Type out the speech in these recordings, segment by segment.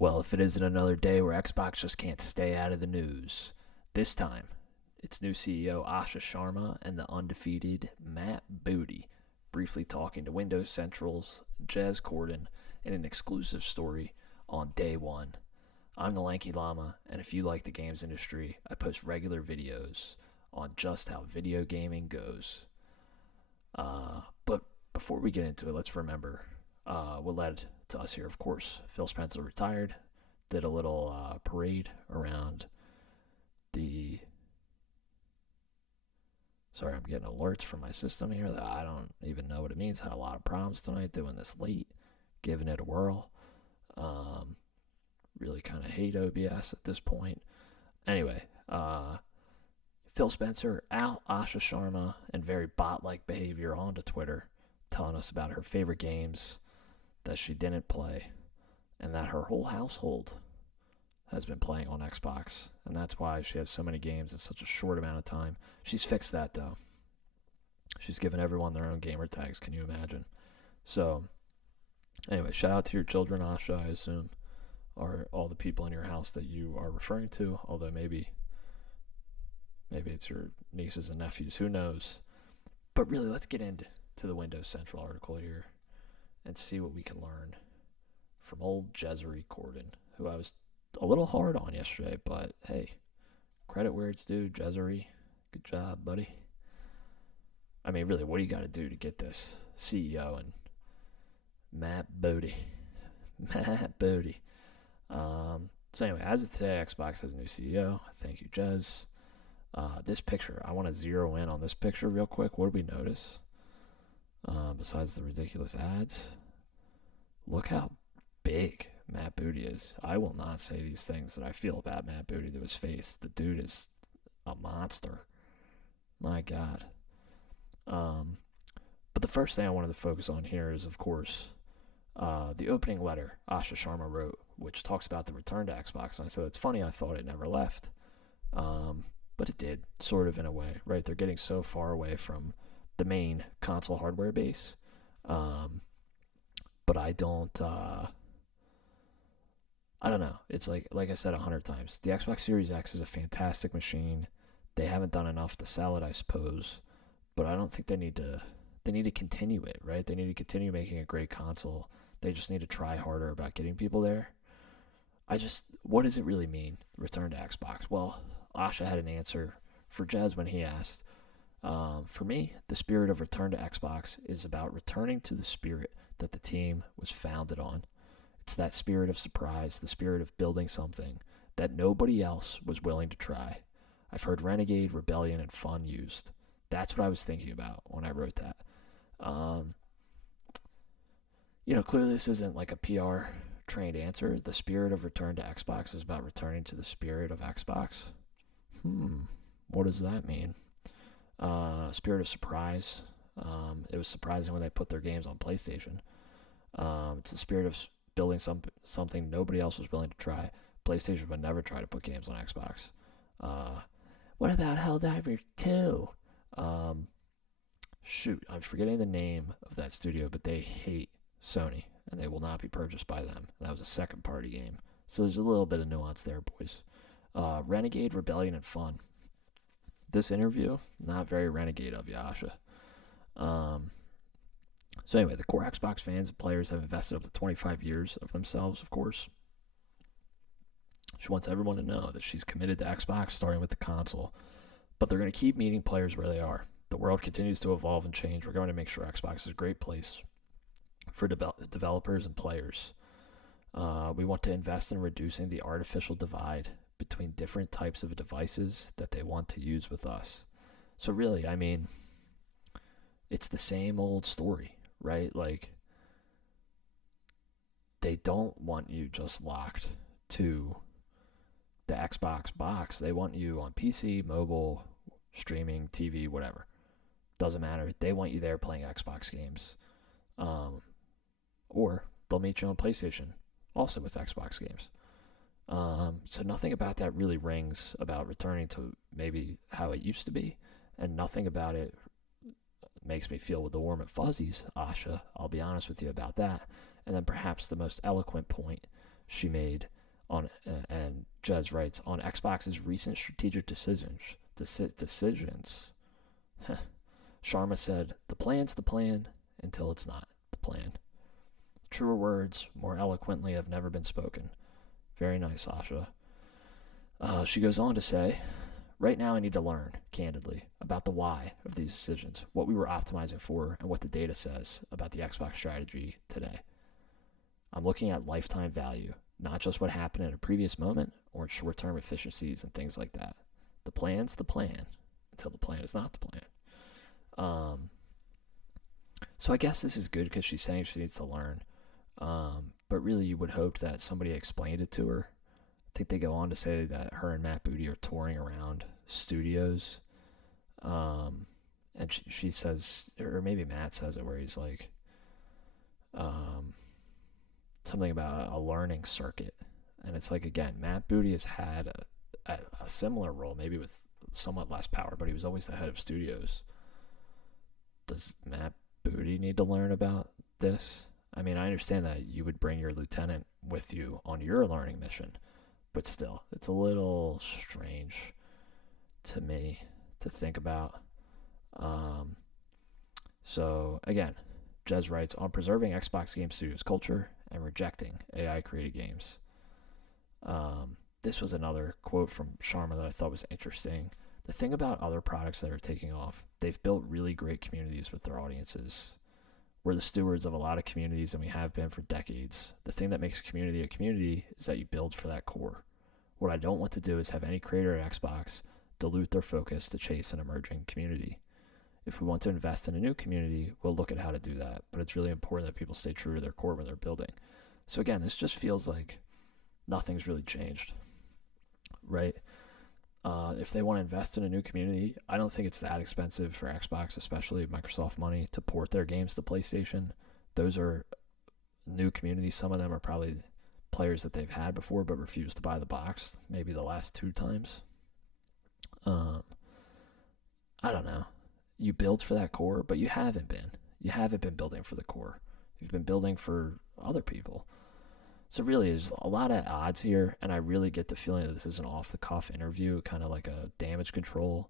Well, if it isn't another day where Xbox just can't stay out of the news. This time, it's new CEO Asha Sharma and the undefeated Matt Booty briefly talking to Windows Central's Jez Corden in an exclusive story on day one. I'm TheLankyLLama, and if you like the games industry, I post regular videos on just how video gaming goes. But before we get into it, let's remember what led to us here. Of course, Phil Spencer retired, did a little parade around the. Sorry, I'm getting alerts from my system here that I don't even know what it means. Had a lot of problems tonight doing this late, giving it a whirl. Really kind of hate OBS at this point. Anyway, Phil Spencer, Asha Sharma, and very bot-like behavior onto Twitter, telling us about her favorite games that she didn't play, and that her whole household has been playing on Xbox, and that's why she has so many games in such a short amount of time. She's fixed that, though. She's given everyone their own gamer tags, can you imagine? So, anyway, shout out to your children, Asha, I assume, or all the people in your house that you are referring to, although maybe it's your nieces and nephews, who knows. But really, let's get into the Windows Central article here and see what we can learn from old Jezery Corden, who I was a little hard on yesterday, but hey, credit where it's due, Jezery. Good job, buddy. I mean, really, what do you got to do to get this CEO and Matt Booty? Matt Booty. So anyway, as of today, Xbox has a new CEO. Thank you, Jez. This picture, I want to zero in on this picture real quick. What did we notice? Besides the ridiculous ads, look how big Matt Booty is. I will not say these things that I feel about Matt Booty to his face. The dude is a monster. My God. But the first thing I wanted to focus on here is, of course, the opening letter Asha Sharma wrote, which talks about the return to Xbox. And I said, it's funny, I thought it never left. But it did, sort of in a way, right? They're getting so far away from the main console hardware base. But I don't know. It's like I said 100 times. The Xbox Series X is a fantastic machine. They haven't done enough to sell it, I suppose. But I don't think they need to continue it, right? They need to continue making a great console. They just need to try harder about getting people there. What does it really mean, return to Xbox? Well, Asha had an answer for Jez when he asked. For me, the spirit of return to Xbox is about returning to the spirit that the team was founded on. It's that spirit of surprise, the spirit of building something that nobody else was willing to try. I've heard renegade, rebellion, and fun used. That's what I was thinking about when I wrote that. Clearly this isn't like a PR trained answer. The spirit of return to Xbox is about returning to the spirit of Xbox. What does that mean? Spirit of surprise. It was surprising when they put their games on PlayStation. It's the spirit of building something nobody else was willing to try. PlayStation would never try to put games on Xbox. What about Helldivers 2? Shoot, I'm forgetting the name of that studio, but they hate Sony, and they will not be purchased by them. That was a second-party game. So there's a little bit of nuance there, boys. Renegade, rebellion, and fun. This interview, not very renegade of you, Asha. So anyway, the core Xbox fans and players have invested up to 25 years of themselves, of course. She wants everyone to know that she's committed to Xbox, starting with the console. But they're going to keep meeting players where they are. The world continues to evolve and change. We're going to make sure Xbox is a great place for developers and players. We want to invest in reducing the artificial divide between different types of devices that they want to use with us. So really, I mean, it's the same old story, right? Like, they don't want you just locked to the Xbox box. They want you on PC, mobile, streaming, TV, whatever. Doesn't matter. They want you there playing Xbox games. Or they'll meet you on PlayStation, also with Xbox games. So nothing about that really rings about returning to maybe how it used to be, and nothing about it makes me feel with the warm and fuzzies, Asha. I'll be honest with you about that. And then perhaps the most eloquent point she made and Jez writes, on Xbox's recent strategic decisions. Sharma said, the plan's the plan until it's not the plan. Truer words, more eloquently, have never been spoken. Very nice, Asha. She goes on to say, right now I need to learn, candidly, about the why of these decisions, what we were optimizing for, and what the data says about the Xbox strategy today. I'm looking at lifetime value, not just what happened in a previous moment or short-term efficiencies and things like that. The plan's the plan until the plan is not the plan. So I guess this is good because she's saying she needs to learn. But really you would hope that somebody explained it to her. I think they go on to say that her and Matt Booty are touring around studios. And she says, or maybe Matt says it, where he's like, something about a learning circuit. And it's like, again, Matt Booty has had a similar role, maybe with somewhat less power, but he was always the head of studios. Does Matt Booty need to learn about this? I mean, I understand that you would bring your lieutenant with you on your learning mission, but still, it's a little strange to me to think about. So, again, Jez writes, on preserving Xbox Game Studios culture and rejecting AI-created games. This was another quote from Sharma that I thought was interesting. The thing about other products that are taking off, they've built really great communities with their audiences. We're the stewards of a lot of communities, and we have been for decades. The thing that makes a community is that you build for that core. What I don't want to do is have any creator at Xbox dilute their focus to chase an emerging community. If we want to invest in a new community, we'll look at how to do that, but it's really important that people stay true to their core when they're building. So again, this just feels like nothing's really changed, right? If they want to invest in a new community, I don't think it's that expensive for Xbox, especially Microsoft money, to port their games to PlayStation. Those are new communities. Some of them are probably players that they've had before but refused to buy the box, maybe the last 2 times. I don't know. You build for that core, but you haven't been. You haven't been building for the core. You've been building for other people. So really, there's a lot of odds here, and I really get the feeling that this is an off-the-cuff interview, kind of like a damage control.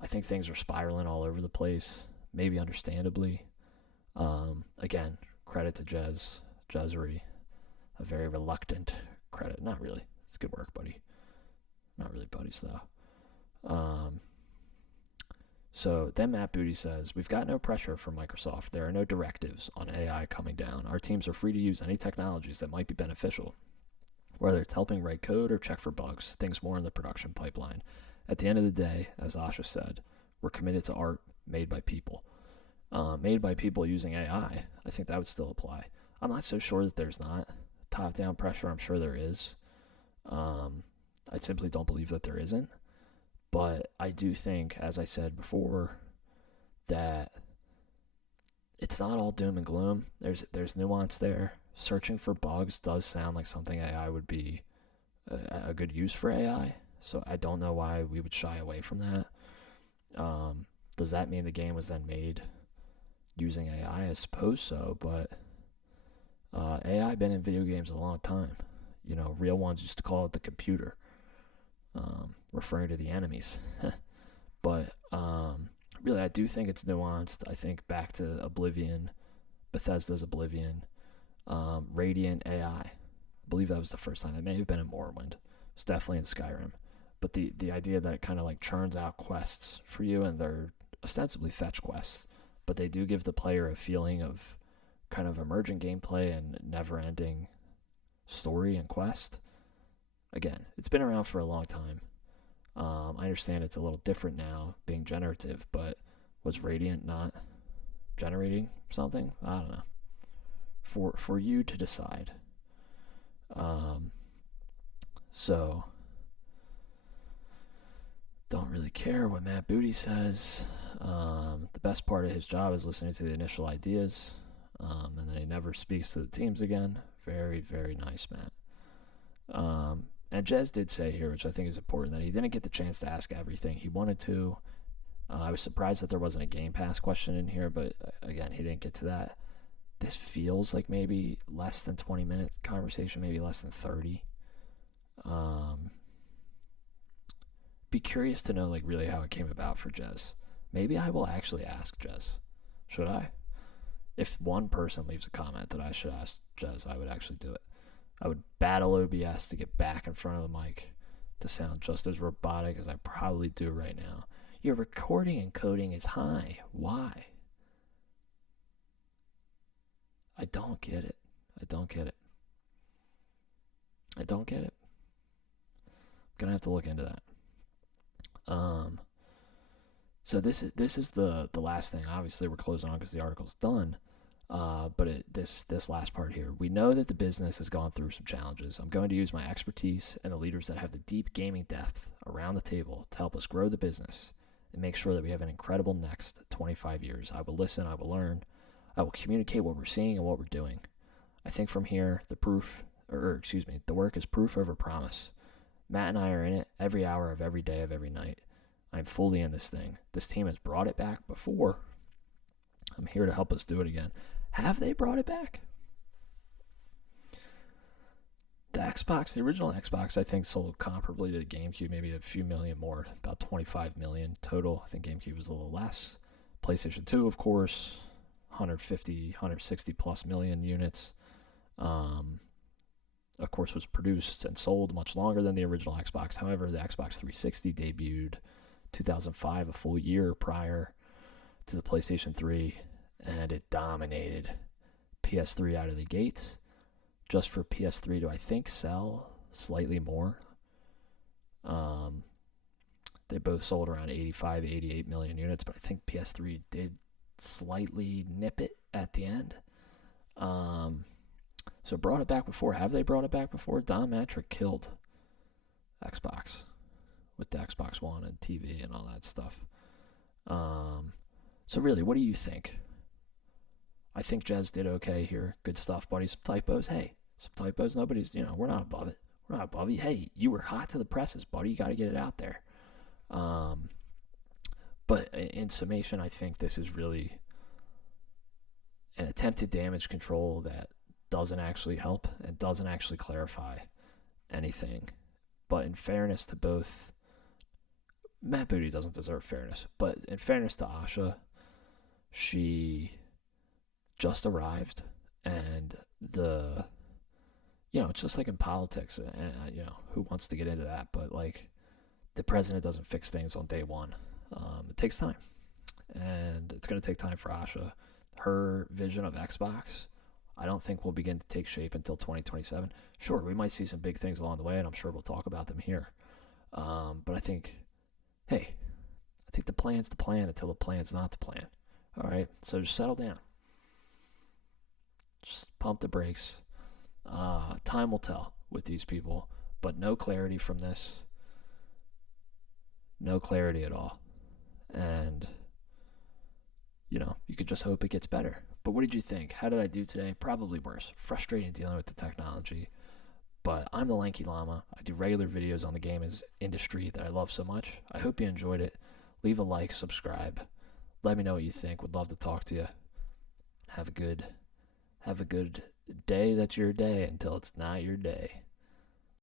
I think things are spiraling all over the place, maybe understandably. Again, credit to Jezri, a very reluctant credit. Not really. It's good work, buddy. Not really buddies, though. So then Matt Booty says, we've got no pressure from Microsoft. There are no directives on AI coming down. Our teams are free to use any technologies that might be beneficial, whether it's helping write code or check for bugs, things more in the production pipeline. At the end of the day, as Asha said, we're committed to art made by people. Made by people using AI, I think that would still apply. I'm not so sure that there's not top-down pressure. I'm sure there is. I simply don't believe that there isn't. But I do think, as I said before, that it's not all doom and gloom. There's nuance there. Searching for bugs does sound like something AI would be a good use for AI. So I don't know why we would shy away from that. Does that mean the game was then made using AI? I suppose so, but AI been in video games a long time. You know, real ones used to call it the computer. Referring to the enemies. But really, I do think it's nuanced. I think back to Oblivion, Bethesda's Oblivion, Radiant AI. I believe that was the first time. It may have been in Morrowind. It's definitely in Skyrim. But the idea that it kind of like churns out quests for you, and they're ostensibly fetch quests, but they do give the player a feeling of kind of emergent gameplay and never-ending story and quest. Again, it's been around for a long time. I understand it's a little different now, being generative, but was Radiant not generating something? I don't know. For you to decide. So, don't really care what Matt Booty says. The best part of his job is listening to the initial ideas, and then he never speaks to the teams again. Very, very nice, Matt. And Jez did say here, which I think is important, that he didn't get the chance to ask everything he wanted to. I was surprised that there wasn't a Game Pass question in here, but again, he didn't get to that. this feels like maybe less than 20-minute conversation, maybe less than 30. Be curious to know like really how it came about for Jez. Maybe I will actually ask Jez. Should I? If one person leaves a comment that I should ask Jez, I would actually do it. I would battle OBS to get back in front of the mic to sound just as robotic as I probably do right now. Your recording encoding is high. Why? I don't get it. I don't get it. I don't get it. I'm gonna have to look into that. So this is the last thing. Obviously, we're closing on because the article's done. But this last part here, we know that the business has gone through some challenges. I'm going to use my expertise and the leaders that have the deep gaming depth around the table to help us grow the business and make sure that we have an incredible next 25 years. I will listen. I will learn. I will communicate what we're seeing and what we're doing. I think from here, the work is proof over promise. Matt and I are in it every hour of every day of every night. I'm fully in this thing. This team has brought it back before. I'm here to help us do it again. Have they brought it back? The Xbox, the original Xbox, I think sold comparably to the GameCube, maybe a few million more, about 25 million total. I think GameCube was a little less. PlayStation 2, of course, 150, 160 plus million units. Of course, was produced and sold much longer than the original Xbox. However, the Xbox 360 debuted 2005, a full year prior to the PlayStation 3, and it dominated PS3 out of the gates. Just for PS3 to, I think, sell slightly more. They both sold around 85, 88 million units, but I think PS3 did slightly nip it at the end. So brought it back before. Have they brought it back before? Don Matrick killed Xbox with the Xbox One and TV and all that stuff. So really, what do you think? I think Jez did okay here. Good stuff, buddy. Some typos. Hey, some typos. Nobody's, we're not above it. We're not above you. Hey, you were hot to the presses, buddy. You got to get it out there. But in summation, I think this is really an attempted damage control that doesn't actually help and doesn't actually clarify anything. But in fairness to both, Matt Booty doesn't deserve fairness, but in fairness to Asha, she just arrived, and it's just like in politics, and who wants to get into that, but like the president doesn't fix things on day one. It takes time, and it's going to take time for Asha. Her vision of Xbox, I don't think will begin to take shape until 2027. Sure, we might see some big things along the way, and I'm sure we'll talk about them here. But I think the plan's the plan until the plan's not the plan. All right, so just settle down. Just pump the brakes. Time will tell with these people, but no clarity from this. No clarity at all. And, you could just hope it gets better. But what did you think? How did I do today? Probably worse. Frustrating dealing with the technology. But I'm the Lanky Llama. I do regular videos on the gaming industry that I love so much. I hope you enjoyed it. Leave a like, subscribe. Let me know what you think. Would love to talk to you. Have a good day that's your day until it's not your day.